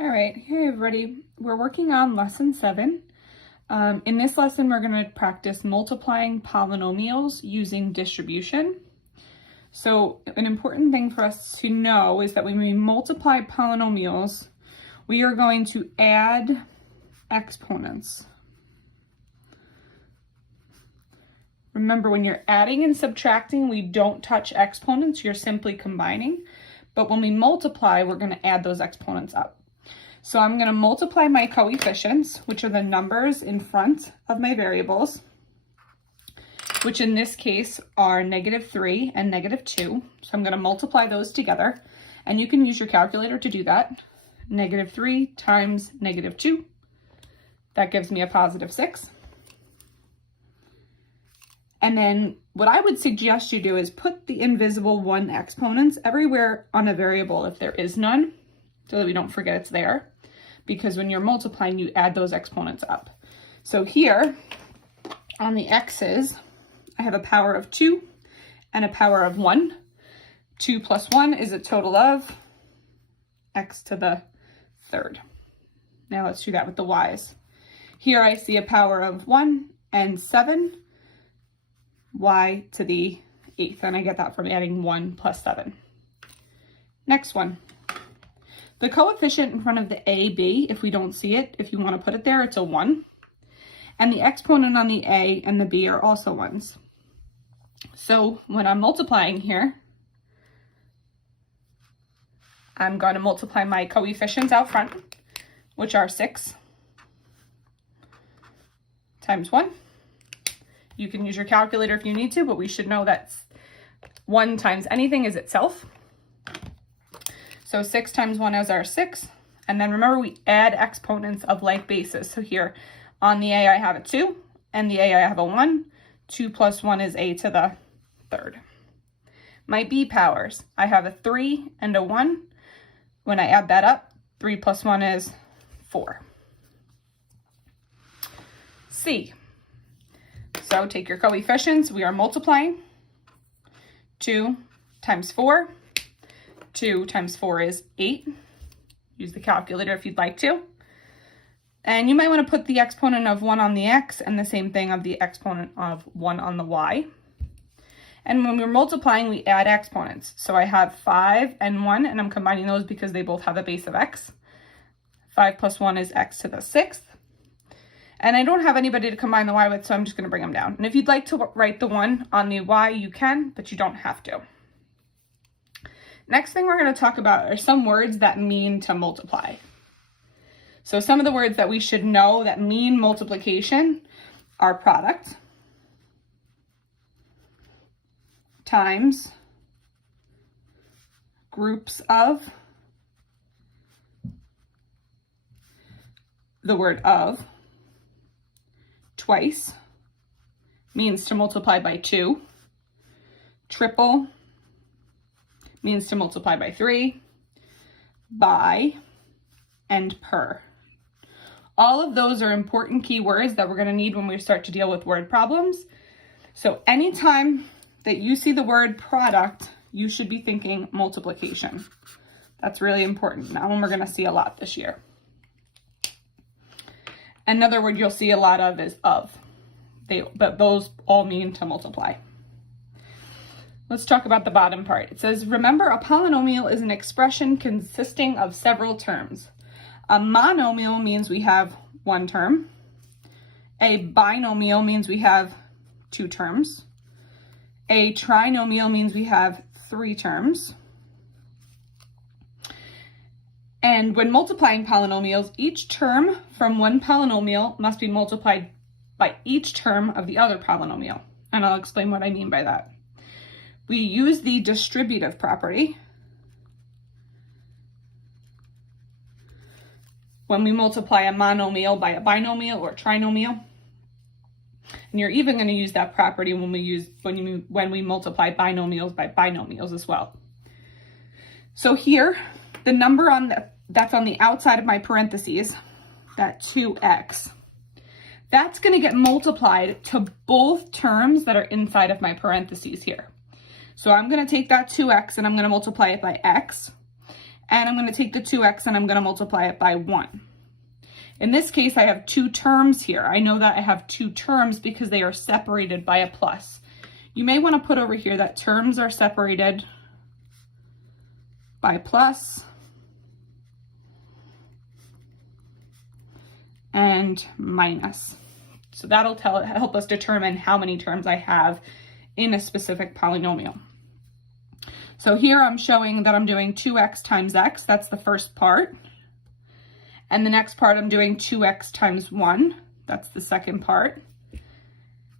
All right, hey everybody. We're working on lesson 7. In this lesson, we're going to practice multiplying polynomials using distribution. So an important thing for us to know is that when we multiply polynomials, we are going to add exponents. Remember, when you're adding and subtracting, we don't touch exponents, you're simply combining. But when we multiply, we're going to add those exponents up. So I'm going to multiply my coefficients, which are the numbers in front of my variables, which in this case are -3 and -2. So I'm going to multiply those together, and you can use your calculator to do that. -3 times -2, that gives me a +6. And then what I would suggest you do is put the invisible 1 exponents everywhere on a variable if there is none, so that we don't forget it's there, because when you're multiplying, you add those exponents up. So here on the x's, I have a power of 2 and a power of 1. 2 plus 1 is a total of x to the 3rd. Now let's do that with the y's. Here I see a power of 1 and 7, y to the 8th, and I get that from adding 1 plus 7. Next one. The coefficient in front of the a, b, if we don't see it, if you want to put it there, it's a 1. And the exponent on the a and the b are also 1s. So when I'm multiplying here, I'm going to multiply my coefficients out front, which are 6 times 1. You can use your calculator if you need to, but we should know that 1 times anything is itself. So 6 times 1 is our 6. And then remember, we add exponents of like bases. So here on the a, I have a 2, and the a, I have a 1. 2 plus 1 is a to the 3rd. My b powers, I have a 3 and a 1. When I add that up, 3 plus 1 is 4. C. So take your coefficients, we are multiplying. 2 times 4. 2 times 4 is 8. Use the calculator if you'd like to. And you might want to put the exponent of 1 on the x and the same thing of the exponent of 1 on the y. And when we're multiplying, we add exponents. So I have 5 and 1, and I'm combining those because they both have a base of x. 5 plus 1 is x to the 6th. And I don't have anybody to combine the y with, so I'm just going to bring them down. And if you'd like to write the 1 on the y, you can, but you don't have to. Next thing we're going to talk about are some words that mean to multiply. So some of the words that we should know that mean multiplication are product, times, groups of, the word of, twice, means to multiply by 2, triple, means to multiply by 3, by, and per. All of those are important keywords that we're going to need when we start to deal with word problems. So anytime that you see the word product, you should be thinking multiplication. That's really important. That one we're going to see a lot this year. Another word you'll see a lot of is of. But those all mean to multiply. Let's talk about the bottom part. It says, remember, a polynomial is an expression consisting of several terms. A monomial means we have 1 term. A binomial means we have 2 terms. A trinomial means we have 3 terms. And when multiplying polynomials, each term from one polynomial must be multiplied by each term of the other polynomial. And I'll explain what I mean by that. We use the distributive property when we multiply a monomial by a binomial or trinomial. And you're even going to use that property when we multiply binomials by binomials as well. So here, the number that's on the outside of my parentheses, that 2x, that's going to get multiplied to both terms that are inside of my parentheses here. So I'm going to take that 2x and I'm going to multiply it by x. and I'm going to take the 2x and I'm going to multiply it by 1. In this case, I have two terms here. I know that I have two terms because they are separated by a plus. You may want to put over here that terms are separated by plus and minus. So that'll help us determine how many terms I have in a specific polynomial. So here I'm showing that I'm doing 2x times x, that's the first part. And the next part I'm doing 2x times 1, that's the second part.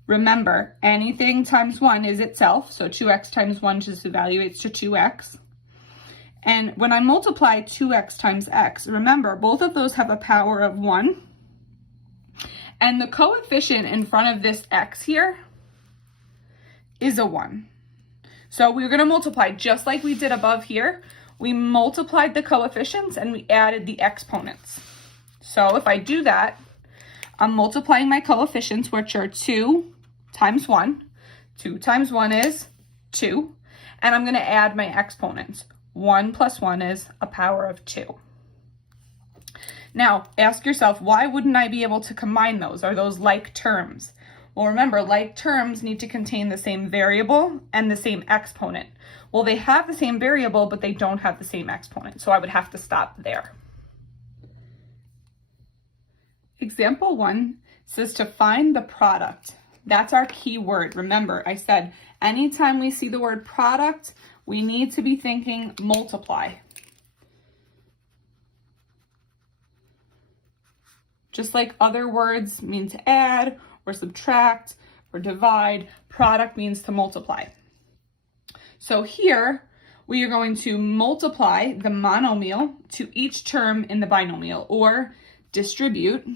Remember, anything times 1 is itself, so 2x times 1 just evaluates to 2x. And when I multiply 2x times x, remember, both of those have a power of 1. And the coefficient in front of this x here is a 1. So we're going to multiply just like we did above here. We multiplied the coefficients and we added the exponents. So if I do that, I'm multiplying my coefficients, which are 2 times 1. 2 times 1 is 2. And I'm going to add my exponents. 1 plus 1 is a power of 2. Now, ask yourself, why wouldn't I be able to combine those? Are those like terms? Well, remember, like terms need to contain the same variable and the same exponent. Well, they have the same variable, but they don't have the same exponent, so I would have to stop there. Example 1 says to find the product. That's our key word. Remember, I said anytime we see the word product, we need to be thinking multiply. Just like other words mean to add or subtract or divide, product means to multiply. So here we are going to multiply the monomial to each term in the binomial, or distribute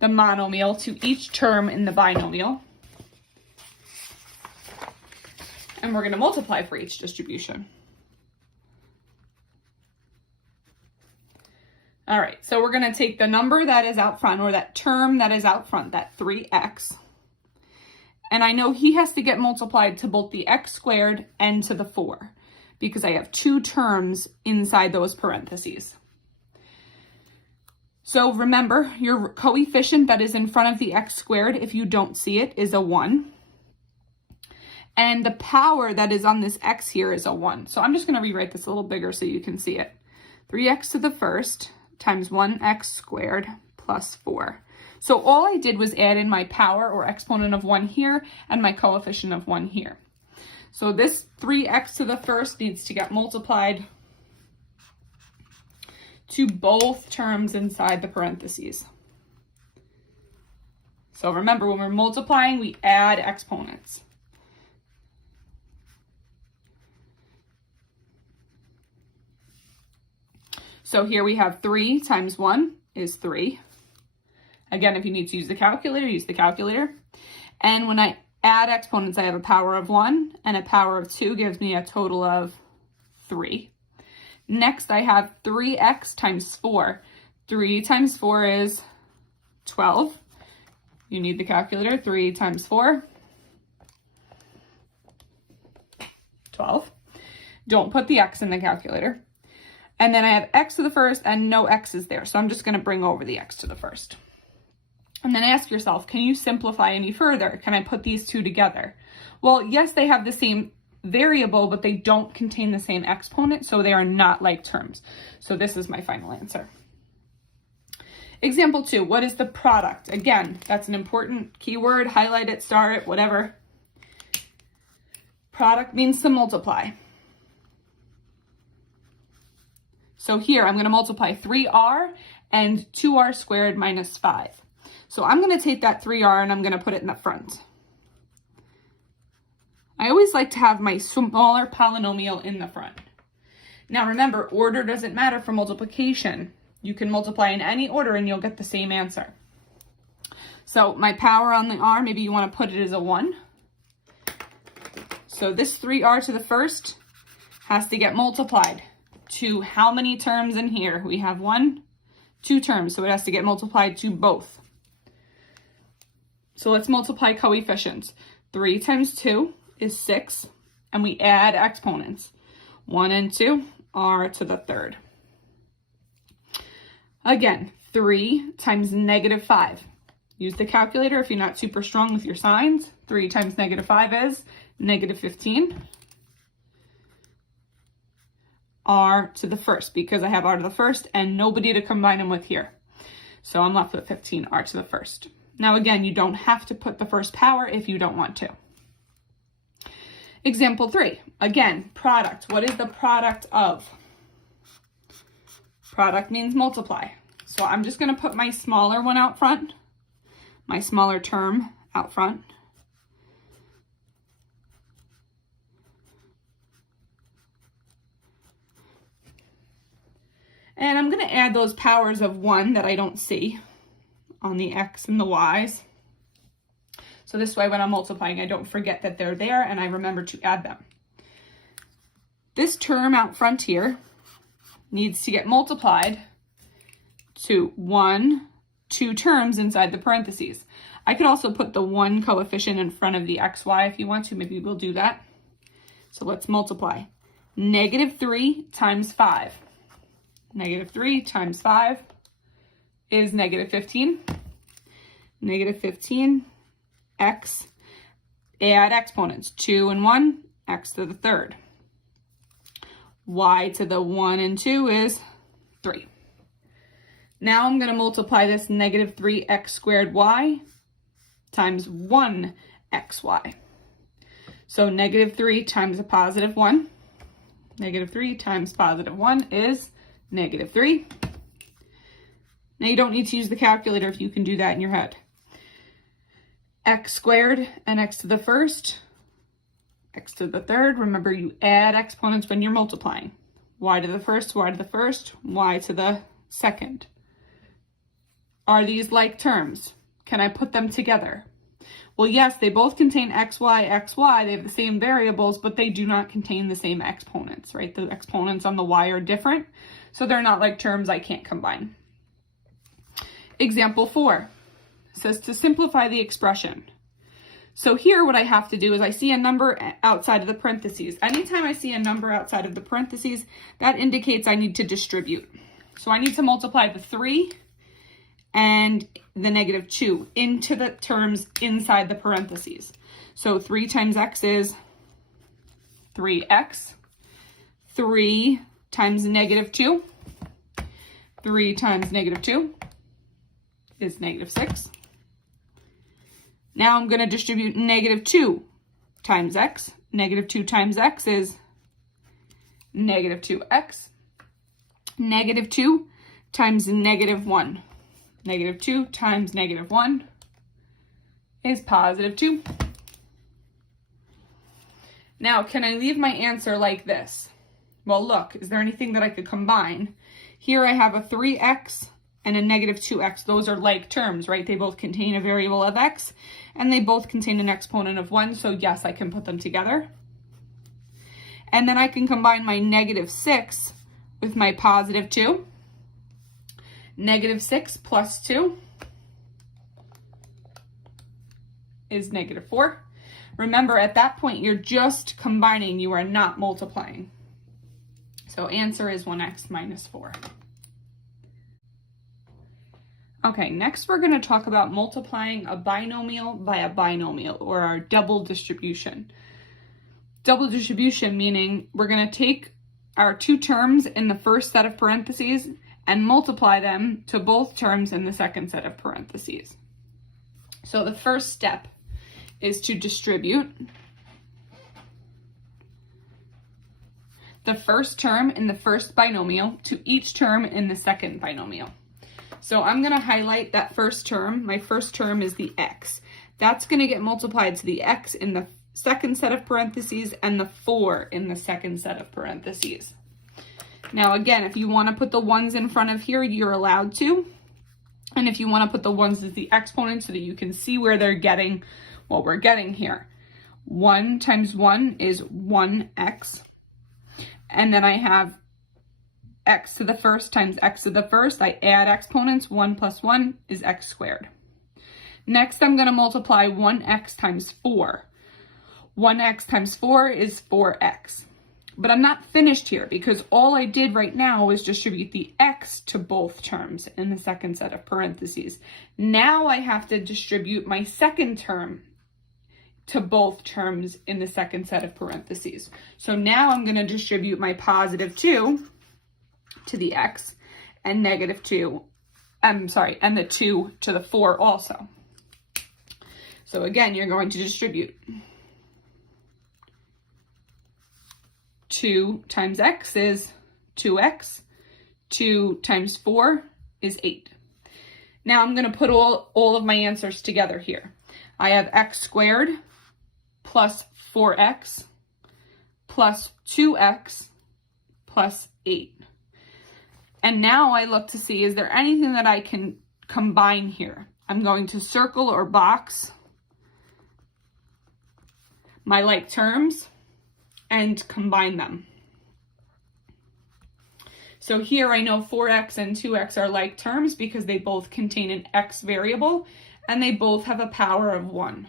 the monomial to each term in the binomial. And we're going to multiply for each distribution. All right, so we're going to take the number that is out front, or that term that is out front, that 3x. And I know he has to get multiplied to both the x squared and to the 4, because I have two terms inside those parentheses. So remember, your coefficient that is in front of the x squared, if you don't see it, is a 1. And the power that is on this x here is a 1. So I'm just going to rewrite this a little bigger so you can see it. 3x to the first times 1x squared plus 4. So all I did was add in my power or exponent of 1 here and my coefficient of 1 here. So this 3x to the first needs to get multiplied to both terms inside the parentheses. So remember, when we're multiplying, we add exponents. So here we have 3 times 1 is 3. Again, if you need to use the calculator, use the calculator. And when I add exponents, I have a power of 1 and a power of 2 gives me a total of 3. Next, I have 3x times 4. 3 times 4 is 12. You need the calculator. 3 times 4, 12. Don't put the x in the calculator. And then I have x to the first and no x is there. So I'm just going to bring over the x to the first. And then ask yourself, can you simplify any further? Can I put these two together? Well, yes, they have the same variable, but they don't contain the same exponent, so they are not like terms. So this is my final answer. Example 2, what is the product? Again, that's an important keyword. Highlight it, star it, whatever. Product means to multiply. So here I'm going to multiply 3r and 2r squared minus 5. So I'm going to take that 3r and I'm going to put it in the front. I always like to have my smaller polynomial in the front. Now remember, order doesn't matter for multiplication. You can multiply in any order and you'll get the same answer. So my power on the r, maybe you want to put it as a 1. So this 3r to the first has to get multiplied to how many terms in here? We have 2 terms, so it has to get multiplied to both. So let's multiply coefficients. 3 times 2 is 6. and we add exponents. 1 and 2 are to the third. Again, 3 times negative 5. Use the calculator if you're not super strong with your signs. 3 times negative 5 is negative 15. R to the first, because I have R to the first and nobody to combine them with here. So I'm left with 15 R to the first. Now again, you don't have to put the first power if you don't want to. Example 3, again, product. What is the product of? Product means multiply. So I'm just going to put my smaller one out front, my smaller term out front. And I'm going to add those powers of 1 that I don't see on the x and the y's. So this way when I'm multiplying, I don't forget that they're there and I remember to add them. This term out front here needs to get multiplied to 2 terms inside the parentheses. I could also put the 1 coefficient in front of the xy if you want to. Maybe we'll do that. So let's multiply. Negative 3 times 5. Negative 3 times 5 is negative 15. Negative 15, x, add exponents. 2 and 1, x to the third. Y to the 1 and 2 is 3. Now I'm going to multiply this negative 3x squared y times 1xy. So negative 3 times a positive 1. Negative 3 times positive 1 is negative 3. Now you don't need to use the calculator if you can do that in your head. X squared and x to the first, x to the third. Remember, you add exponents when you're multiplying. Y to the first, y to the first, y to the second. Are these like terms? Can I put them together? Well, yes, they both contain xy, xy. They have the same variables, but they do not contain the same exponents, right? The exponents on the y are different, so they're not like terms I can't combine. Example 4 says to simplify the expression. So here what I have to do is I see a number outside of the parentheses. Anytime I see a number outside of the parentheses, that indicates I need to distribute. So I need to multiply the 3 and the negative 2 into the terms inside the parentheses. So 3 times x is 3x. 3 times negative 2. 3 times negative 2 is negative 6. Now I'm going to distribute negative 2 times x. Negative 2 times x is negative 2x. Negative 2 times negative 1. Negative 2 times negative 1 is positive 2. Now, can I leave my answer like this? Well, look, is there anything that I could combine? Here I have a 3x and a negative 2x. Those are like terms, right? They both contain a variable of x, and they both contain an exponent of 1, so yes, I can put them together. And then I can combine my negative 6 with my positive 2. Negative 6 plus 2 is negative 4. Remember, at that point, you're just combining. You are not multiplying. So answer is 1x minus 4. Okay, next we're going to talk about multiplying a binomial by a binomial, or our double distribution. Double distribution meaning we're going to take our 2 terms in the first set of parentheses and multiply them to both terms in the second set of parentheses. So the first step is to distribute the first term in the first binomial to each term in the second binomial. So I'm going to highlight that first term. My first term is the x. That's going to get multiplied to the x in the second set of parentheses and the 4 in the second set of parentheses. Now again, if you want to put the 1s in front of here, you're allowed to. And if you want to put the 1s as the exponents so that you can see where they're getting what we're getting here. 1 times 1 is 1x. And then I have x to the first times x to the first. I add exponents. 1 plus 1 is x squared. Next, I'm going to multiply 1x times 4. 1x times 4 is 4x. But I'm not finished here because all I did right now was distribute the x to both terms in the second set of parentheses. Now I have to distribute my second term to both terms in the second set of parentheses. So now I'm going to distribute my positive 2 to the x and negative 2, and the 2 to the 4 also. So again, you're going to distribute 2 times x is 2x. 2 times 4 is 8. Now I'm going to put all of my answers together here. I have x squared plus 4x plus 2x plus 8. And now I look to see, is there anything that I can combine here? I'm going to circle or box my like terms and combine them. So here I know 4x and 2x are like terms because they both contain an x variable and they both have a power of 1.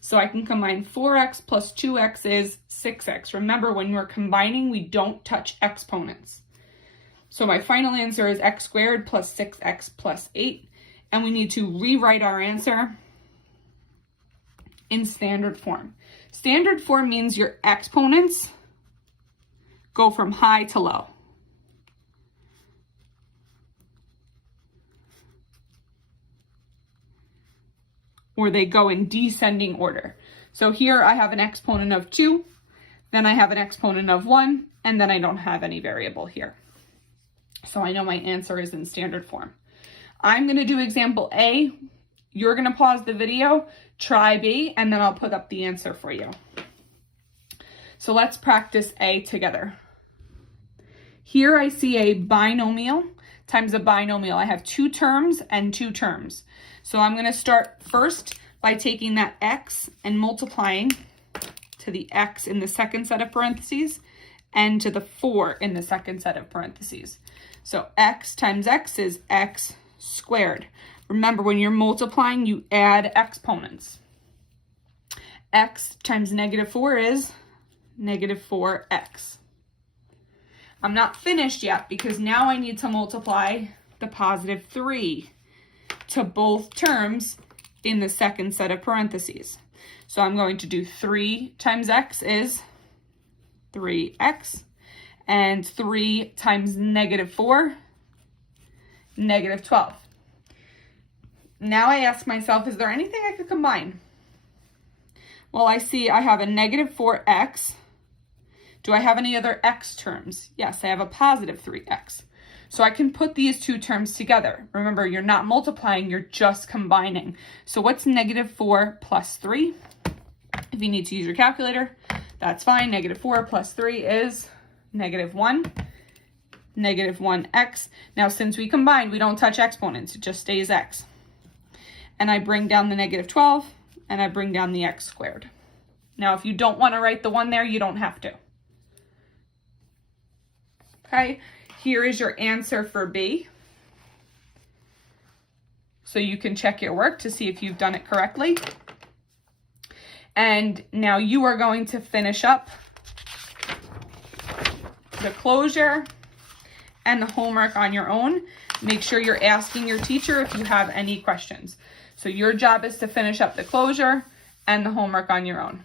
So I can combine 4x plus 2x is 6x. Remember, when we're combining, we don't touch exponents. So my final answer is x squared plus 6x plus 8. And we need to rewrite our answer in standard form. Standard form means your exponents go from high to low. Or they go in descending order. So here I have an exponent of 2, then I have an exponent of 1, and then I don't have any variable here. So I know my answer is in standard form. I'm going to do example A. You're going to pause the video, try B, and then I'll put up the answer for you. So let's practice A together. Here I see a binomial times a binomial. I have 2 terms and 2 terms. So I'm going to start first by taking that x and multiplying to the x in the second set of parentheses and to the 4 in the second set of parentheses. So x times x is x squared. Remember, when you're multiplying, you add exponents. X times negative 4 is negative 4x. I'm not finished yet because now I need to multiply the positive 3 to both terms in the second set of parentheses. So I'm going to do 3 times x is 3x, and 3 times negative 4, negative 12. Now I ask myself, is there anything I could combine? Well, I see I have a negative 4x. Do I have any other x terms? Yes, I have a positive 3x. So I can put these 2 terms together. Remember, you're not multiplying, you're just combining. So what's negative 4 plus 3? If you need to use your calculator, that's fine. Negative 4 plus 3 is negative 1. Negative 1x. Now, since we combine, we don't touch exponents. It just stays x. And I bring down the negative 12, and I bring down the x squared. Now, if you don't want to write the 1 there, you don't have to. Okay, here is your answer for B. So you can check your work to see if you've done it correctly. And now you are going to finish up the closure and the homework on your own. Make sure you're asking your teacher if you have any questions. So your job is to finish up the closure and the homework on your own.